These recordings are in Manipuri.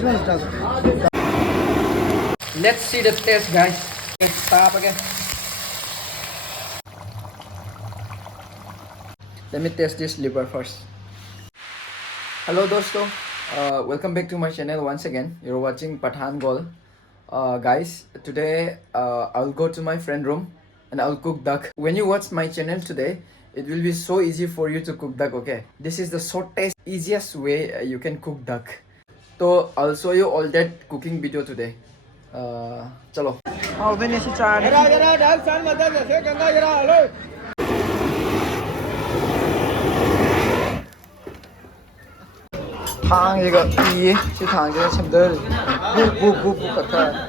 Let's see the taste, guys. Okay, stop again. Let me test this liver first. Hello, dosto. Welcome back to my channel once again. You're watching Pathan Gol. Guys, today I'll go to my friend room and I'll cook duck. When you watch my channel today, it will be so easy for you to cook duck, okay? This is the shortest, easiest way you can cook duck. So I'll show you all that cooking video today. Chalo. How many is it? Thang gì cơ? Ý, chứ thang cái chấm đơ. Bu cắt thà.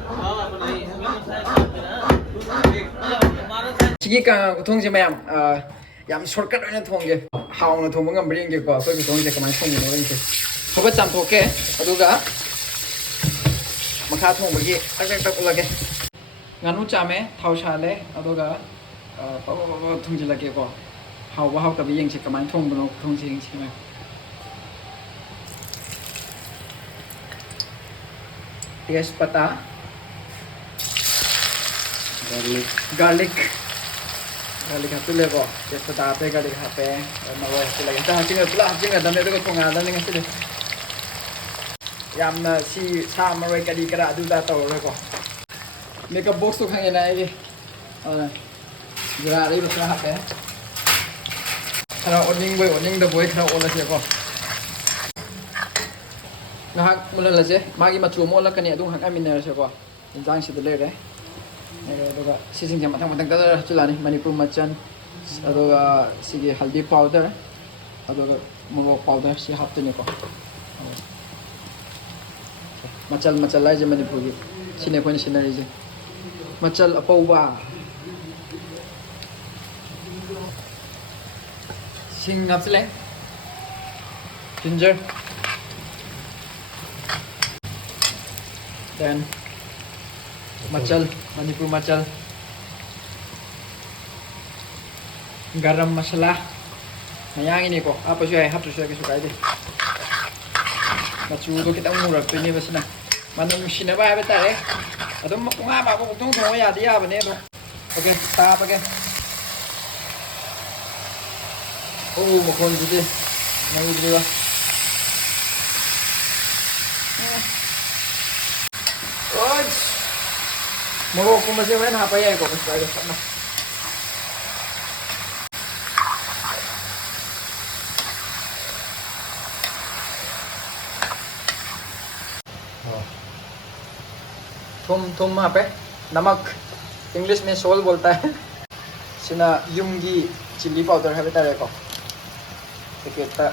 Chỉ cái thùng gì mà yam shortcut anh thùng gì. Hào nó thùng bằng bring gì cơ? Tôi bị thùng gì cái máy thùng gì nó lên chứ. Không có chăm thuộc cái. Aduga. Makha thùng bagi. Tak lagi. Nganu chame thau chale. Aduga. Thùng gì lagi cơ? Hào cái gì cái máy thùng nó thùng gì mà. Tejpata, garlic hatu lego. Tejpata ape garlic ape, maroy hatu lagi. Dah hacing ada ni tu kau ngada ni ngasih deh. Yam na si sa maroy kadi kera adu dah tahu lego. Makeup box tu kang ina ini. Jera ini besar ape. Kalau oning dah boy kalau olah siapa. Ngahak mula lah je, magi macu mo lah kani adung hak amin nara siapa, injang si dulu deh. Aduga sising jam matang tada culani Manipuri macan, aduga sigi haldi powder, aduga mo powder si hap tu ni ko. Macal lah je Manipuri, sini pun sini je. Macal apa ubah? Sing ngap seleng, ginger. Dan macal, Manipuri macal, garam masala. Nah yang ini kok, apa sih? Hap tu saya suka aja. Macu tu kita murah tu ni besar. Mana mesti nak bayar betul eh? Atau mau apa? Aku tunggu ya dia apa ni tu? Okey, stop okey. Oh, mau kon jadi, mau jadi lah. Mau aku masih main apa ya kok masih ada sana. थुम apa? नमक इंग्लिश में सोल बोलता है. सिना युंगी चिल्ली पाउडर है बेटा देखो. Packet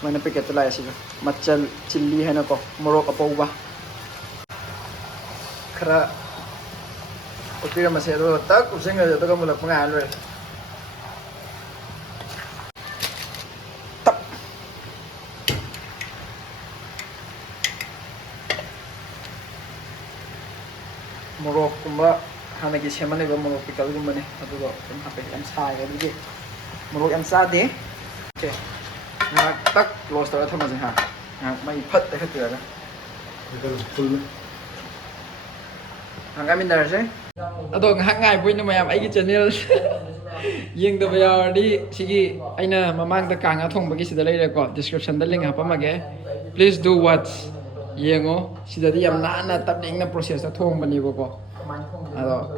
semuanya packet lah ya sih. Macam chilli है ना को, मोरोक apa ubah. Kera oke masih ada tak useng aja tu kamu nak pengal tap morok kumba hana ki seman ni morok pikal kumba ni atu ko kan hape kan sai kan ni morok kan sa de oke nak tak close tu atau macam ha nak mai phat tak tu ada full Hang amin dah sih. Atau hang ngai pun nama yang aiki channel. Yang tu bayar di sigi aina mamang ta kang athong bagi sida lai record description da link apa mage. Please do watch. Yengo sida di yam na tap ning na process ta thong bani bo ko. Ado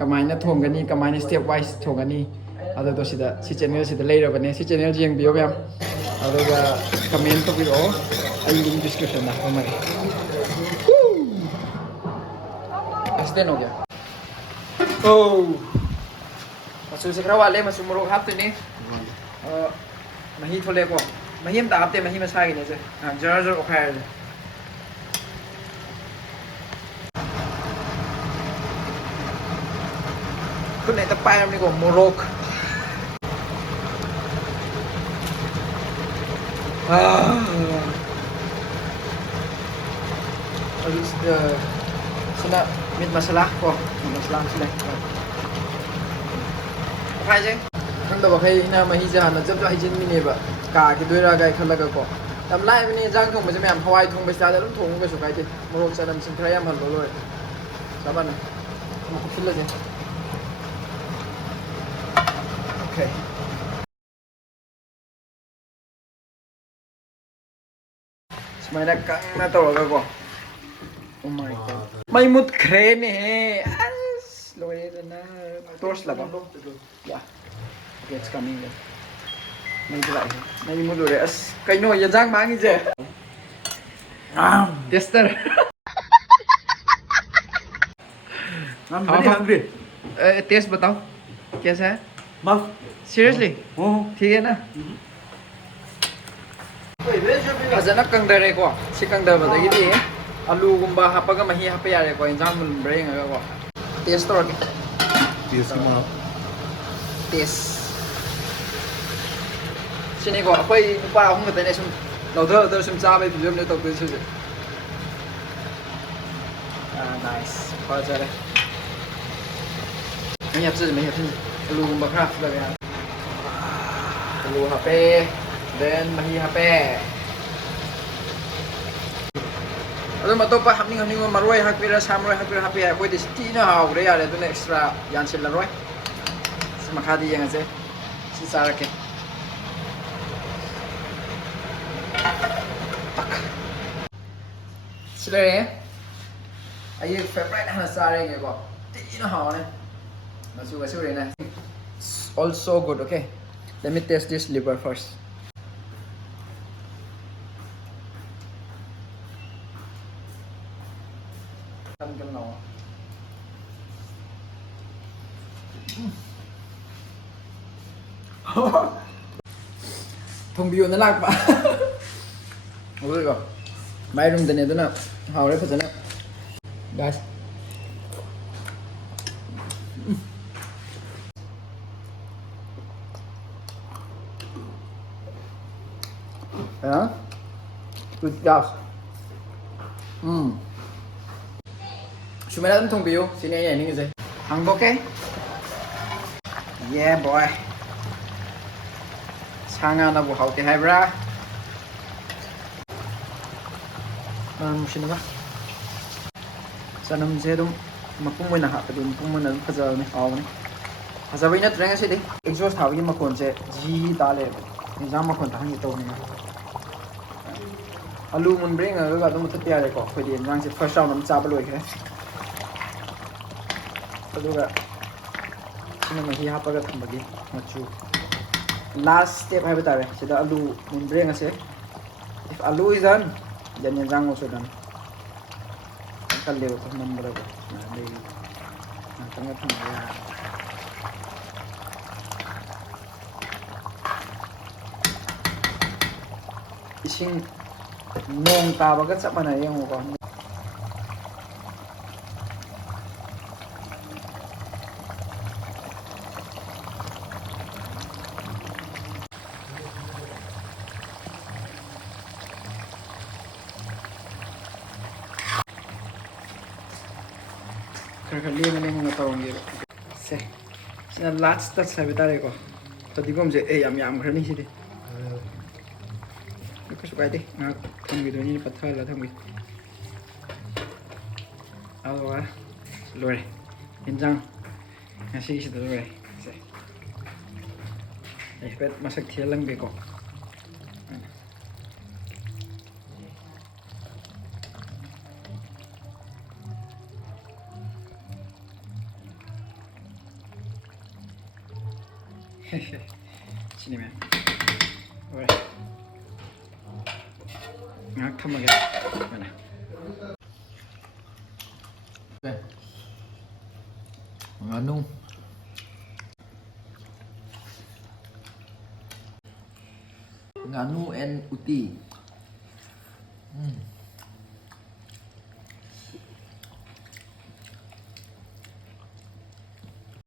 kamai na thong gani kamai na step wise thong gani. Ado to sida si channel sida lai ra bani si channel jeng bio bam. Ado ga comment to bio ai link description na apa mage. Extend हो गया. Oh, masuk sekarang wale masuk muruk hap tu ni. Mahi thole ko. Mahi हम दाबते mahi masai ni je. Jar okhai. Kun ni tapai ni ko muruk. Sana mit masalah ko, masalah sila. Apa aja? Kan dah pakai ina mahi jahan, jab jab hijin mini ba. Ka ke dua ragai khala ka ko. làm lại bên này rang thùng mà sẽ mềm hoài thùng bây giờ đã thùng bây giờ cái gì một sẽ làm xin thấy em hẳn rồi sao bạn này một chút là gì ok mày đã căng na tàu rồi cô oh my god mày một khe nè lôi ra na toast là bao yeah okay it's coming then mày cứ lại mày một đồ đấy cái nồi giờ rang mang cái gì tester I'm very hungry. Taste बताओ कैसा है Muff. Seriously Oh. ठीक है ना फजन कंदरेको सी कंदबदगी आलूगुम्बा हापगा मही हाप यारेको इंजाम मुनब्रे यंगको टेस्ट तौर Yes, come टेस्ट सिनेको अखोई नुपा अहुम गतने सुम लौधर सुम चाबे फिल्म ने तौदे सुजे nice फजरे mấy hấp gì luôn bạc hấp rồi à luôn hấp then mahi hấp rồi mà tôi phải hấp nhưng mà rồi hấp ra sam rồi hấp ya coi thì tí nó hào đấy à để tôi extra yan xin là rồi mà khai đi yang thế xin sao cái xin đây ai favorite hana sare cái có tí nó hào này also good, okay? Let me taste this liver first. Thongba nó lạc quá. Ôi rồi. Mai rung tên này tôi nè, hào đấy phải nè. Guys. Yeah, good job. Sumeran thong biu, sini ya ini sih. Hangbok ke? Yeah boy. Sangat na buhau ke hai bra. Sini ba? Sanam saya dum mapung mo na ha, dum mapung mo na fajar ni haw ni. Fajar ba ina trenga sih deh. Exhaust haw yung makon se ji dale. Exam makon tahan ito ni. Alu mun bring ga dum thut ya ko khoi di rang se first round nam cha ba loi khe aduga sina ma hi ha pa ga tham bagi machu last step hai bata re sida alu mun bring ase if alu is done then yan rang also done kal le ko nam bra na le na tang tham ya ising nong tabaga sa manayang ko kali mana yang ngatawang gitu se sina last touch sabi tare ko padigom je yam khrani si de ko sukai de na thang video ni pathal la thang bi awa lore injang ngasi si de lore se expect masak thielang be ko sini men ore ngak thama ga mana nganu nganu and uti